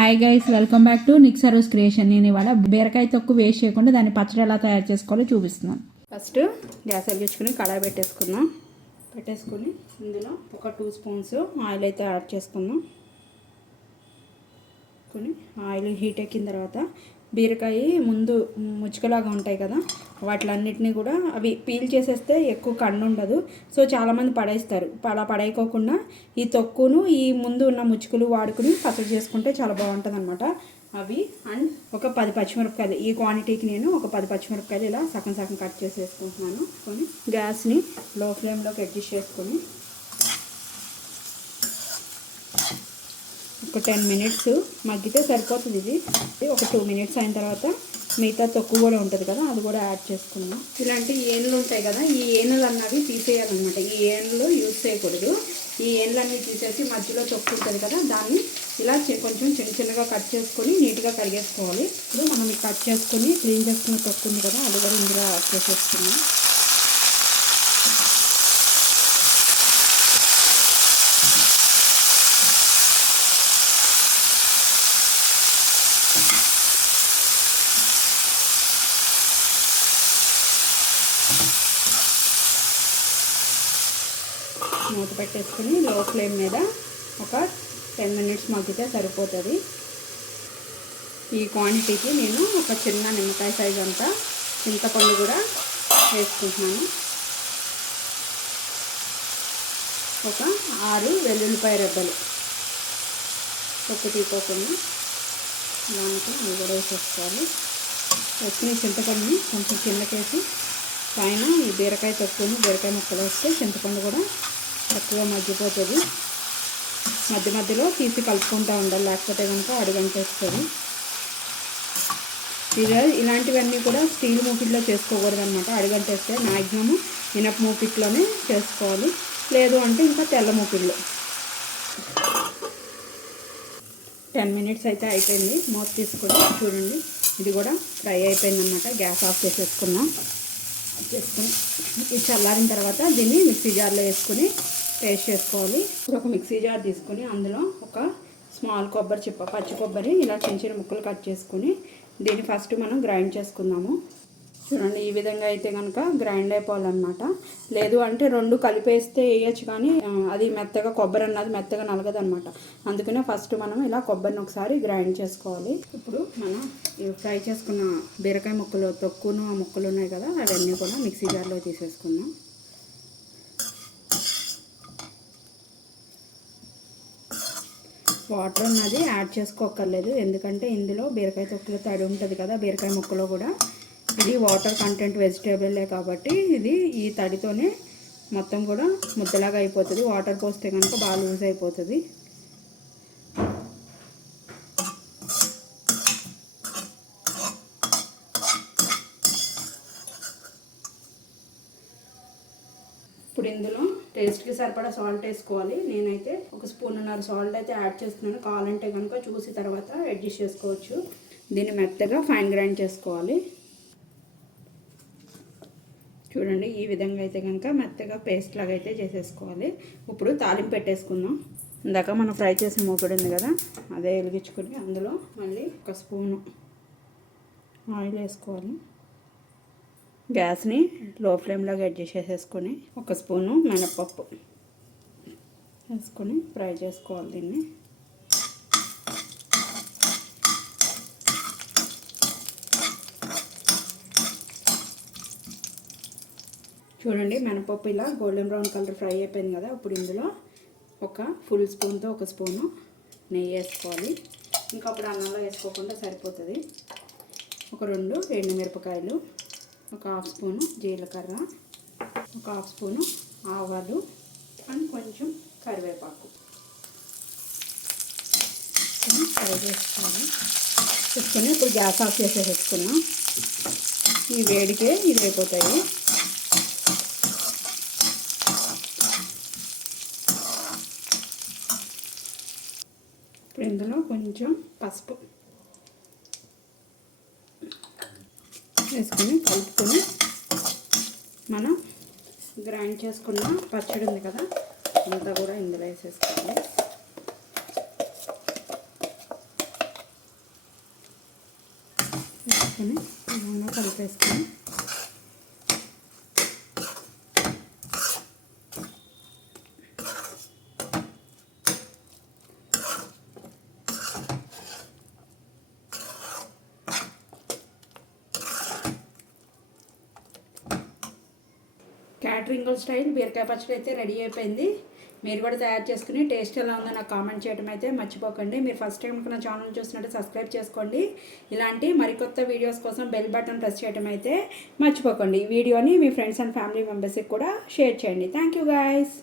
Hi guys, welcome back to Nick service creation. నేను ఇవాళ బీరకాయ తొక్కు వేస్ట్ చేయకుండా దాన్ని పచ్చడి ఎలా తయారు చేసుకోవాలో చూపిస్తున్నాను. ఫస్ట్ గ్యాస్ వెలిగించుకుని కడాయి పెట్టేసుకుని ఇందులో ఒక 2 స్పూన్స్ ఆయిల్ అయితే యాడ్ చేసుకుందాం. ఆయిల్ హీట్ ఎక్కిన తర్వాత బీరకాయ ముందు ముచ్చుకలాగా ఉంటాయి కదా, వాటిలన్నిటినీ కూడా అవి పీల్ చేసేస్తే ఎక్కువ కండు ఉండదు. సో చాలామంది పడేస్తారు. అలా పడేయకోకుండా ఈ తొక్కును ఈ ముందు ఉన్న ముచ్చుకలు వాడుకుని పచ్చడి చేసుకుంటే చాలా బాగుంటుంది అనమాట. అవి అండ్ ఒక 10 పచ్చిమిరపకాయలు, ఈ క్వాంటిటీకి నేను ఒక 10 పచ్చిమిరపకాయలు ఇలా సగం సగం కట్ చేసి వేసుకుంటున్నాను. గ్యాస్ని లో ఫ్లేమ్లోకి అడ్జస్ట్ చేసుకొని ఒక 10 మినిట్స్ మగ్గితే సరిపోతుంది. ఇది ఒక 2 మినిట్స్ అయిన తర్వాత మిగతా తొక్కు కూడా ఉంటుంది కదా, అది కూడా యాడ్ చేసుకున్నాం. ఇలాంటి ఏనులు ఉంటాయి కదా, ఈ ఏనులు అన్నవి తీసేయాలన్నమాట. ఈ ఏనులు యూజ్ చేయకూడదు. ఈ ఏనులన్నీ తీసేసి మధ్యలో తొక్కు ఉంటుంది కదా, దాన్ని ఇలా కొంచెం చిన్న చిన్నగా కట్ చేసుకొని నీట్గా కడిగేసుకోవాలి. ఇప్పుడు మనం కట్ చేసుకొని క్లీన్ చేసుకున్న తొక్కు ఉంది కదా, అది కూడా ఇందులో యాడ్ చేసేసుకున్నాం. మూత పెట్టేసుకుని లో ఫ్లేమ్ మీద ఒక 10 మినిట్స్ మగ్గితే సరిపోతుంది. ఈ క్వాంటిటీకి నేను ఒక చిన్న నిమ్మకాయ సైజు అంతా చింతపండు కూడా వేసుకుంటున్నాను. ఒక 6 వెల్లుల్లిపాయ రెబ్బలు తొక్కు తీసుకోకుండా దానికి అవి కూడా వేసేసుకోవాలి. వేసుకుని చింతపండుని కొంచెం కిందకేసి పైన ఈ బీరకాయ తొక్కుని బీరకాయ ముక్కలు వేస్తే చింతపండు కూడా చక్కగా మగ్గిపోతుంది. మధ్య మధ్యలో తీసి కలుపుకుంటూ ఉండాలి, లేకపోతే కనుక అడుగంటేస్తుంది. ఇలాంటివన్నీ కూడా స్టీల్ మూకిట్లో చేసుకోకూడదు అనమాట. అడుగంటేస్తే మ్యాక్సిమం ఇనప మూకిట్లోనే చేసుకోవాలి, లేదు అంటే ఇంకా తెల్ల మూకిట్లో. 10 మినిట్స్ అయితే అయిపోయింది. మూత తీసుకొని చూడండి, ఇది కూడా ఫ్రై అయిపోయింది అనమాట. గ్యాస్ ఆఫ్ చేసుకుని ఇది చల్లారిన తర్వాత దీన్ని మిక్సీ జార్లో వేసుకొని పేస్ట్ చేసుకోవాలి. ఇప్పుడు ఒక మిక్సీ జార్ తీసుకొని అందులో ఒక స్మాల్ కొబ్బరి చిప్ప, పచ్చి కొబ్బరి ఇలా చిన్న చిన్న ముక్కలు కట్ చేసుకుని దీన్ని ఫస్ట్ మనం గ్రైండ్ చేసుకుందాము. చూడండి, ఈ విధంగా అయితే కనుక గ్రైండ్ అయిపోవాలన్నమాట. లేదు అంటే 2 కలిపేస్తే వేయచ్చు, కానీ అది మెత్తగా కొబ్బరి అన్నది మెత్తగా నలగదనమాట. అందుకనే ఫస్ట్ మనం ఇలా కొబ్బరిని ఒకసారి గ్రైండ్ చేసుకోవాలి. ఇప్పుడు మనం ఫ్రై చేసుకున్న బీరకాయ ముక్కలు తొక్కును ఆ ముక్కలు ఉన్నాయి కదా, అవన్నీ కూడా మిక్సీ జార్లో తీసేసుకుందాం. వాటర్ అన్నది యాడ్ చేసుకోక్కర్లేదు, ఎందుకంటే ఇందులో బీరకాయ తొక్కులో తడి ఉంటుంది కదా, బీరకాయ ముక్కలో కూడా. ఇది వాటర్ కంటెంట్ వెజిటేబుల్లే కాబట్టి ఇది ఈ తడితోనే మొత్తం కూడా ముద్దలాగా అయిపోతుంది. వాటర్ పోస్తే కనుక బాగా లూజ్ అయిపోతుంది. ఇప్పుడు ఇందులో టేస్ట్కి సరిపడా సాల్ట్ వేసుకోవాలి. నేనైతే ఒక 1.5 స్పూన్ సాల్ట్ అయితే యాడ్ చేస్తున్నాను. కావాలంటే కనుక చూసి తర్వాత అడ్జస్ట్ చేసుకోవచ్చు. దీన్ని మెత్తగా ఫైన్ గ్రైండ్ చేసుకోవాలి. చూడండి, ఈ విధంగా అయితే కనుక మెత్తగా పేస్ట్ లాగా అయితే చేసేసుకోవాలి. ఇప్పుడు తాలింపు పెట్టేసుకుందాం. ఇందాక మనం ఫ్రై చేసిన మూకుడు ఉంది కదా, అదే వెలిగించుకొని అందులో మళ్ళీ 1 స్పూను ఆయిల్ వేసుకోవాలి. గ్యాస్ని లో ఫ్లేమ్లోకి అడ్జస్ట్ చేసేసుకొని 1 స్పూను మినపప్పు వేసుకొని ఫ్రై చేసుకోవాలి. దీన్ని చూడండి, మినపప్పు ఇలా గోల్డెన్ బ్రౌన్ కలర్ ఫ్రై అయిపోయింది కదా. ఇప్పుడు ఇందులో ఒక ఫుల్ స్పూన్తో 1 స్పూను నెయ్యి వేసుకోవాలి. ఇంకా అప్పుడు అన్నంలో వేసుకోకుండా సరిపోతుంది. ఒక 2 ఎండుమిరపకాయలు, ఒక 1/2 స్పూను జీలకర్ర, ఒక 1/2 స్పూను ఆవాలు అండ్ కొంచెం కరివేపాకు ఫ్రై చేసుకోవాలి. చేసుకొని ఇప్పుడు గ్యాస్ ఆఫ్ చేసేసుకున్నాం. ఈ వేడికే ఇది అయిపోతాయి. ఇప్పుడు ఇందులో కొంచెం పసుపు వేసుకొని కలుపుకొని మనం గ్రైండ్ చేసుకున్న పచ్చడి ఉంది కదా, అంతా కూడా ఇందులో వేసేసుకోవాలి. వేసుకొని నూనె కలిపేసుకొని క్యాటరింగ్ స్టైల్ బీరకాయ పచ్చడి అయితే రెడీ అయిపోయింది. మీరు కూడా తయారు చేసుకుని టేస్ట్ ఎలా ఉందో నాకు కామెంట్ చేయడం అయితే మర్చిపోకండి. మీరు ఫస్ట్ టైం నా ఛానల్ చూసినట్టు సబ్స్క్రైబ్ చేసుకోండి. ఇలాంటి మరికొత్త వీడియోస్ కోసం బెల్ బటన్ ప్రెస్ చేయడం అయితే మర్చిపోకండి. ఈ వీడియోని మీ ఫ్రెండ్స్ అండ్ ఫ్యామిలీ మెంబర్స్కి కూడా షేర్ చేయండి. Thank you guys.